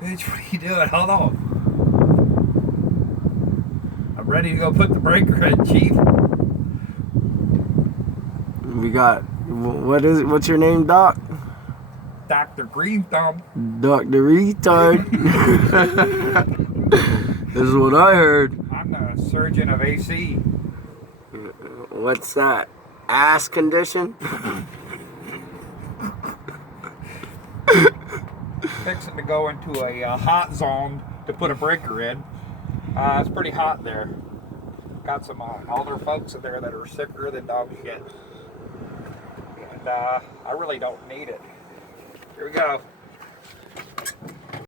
Bitch, what are you doing? Hold on. I'm ready to go put the breaker in, Chief. We got, what is it? What's your name, Doc? Dr. Green Thumb. Dr. Retard. This is what I heard. I'm the surgeon of AC. What's that? Ass condition? Fixing to go into a hot zone to put a breaker in. It's pretty hot there. Got some older folks in there that are sicker than dog shit. And I really don't need it. Here we go.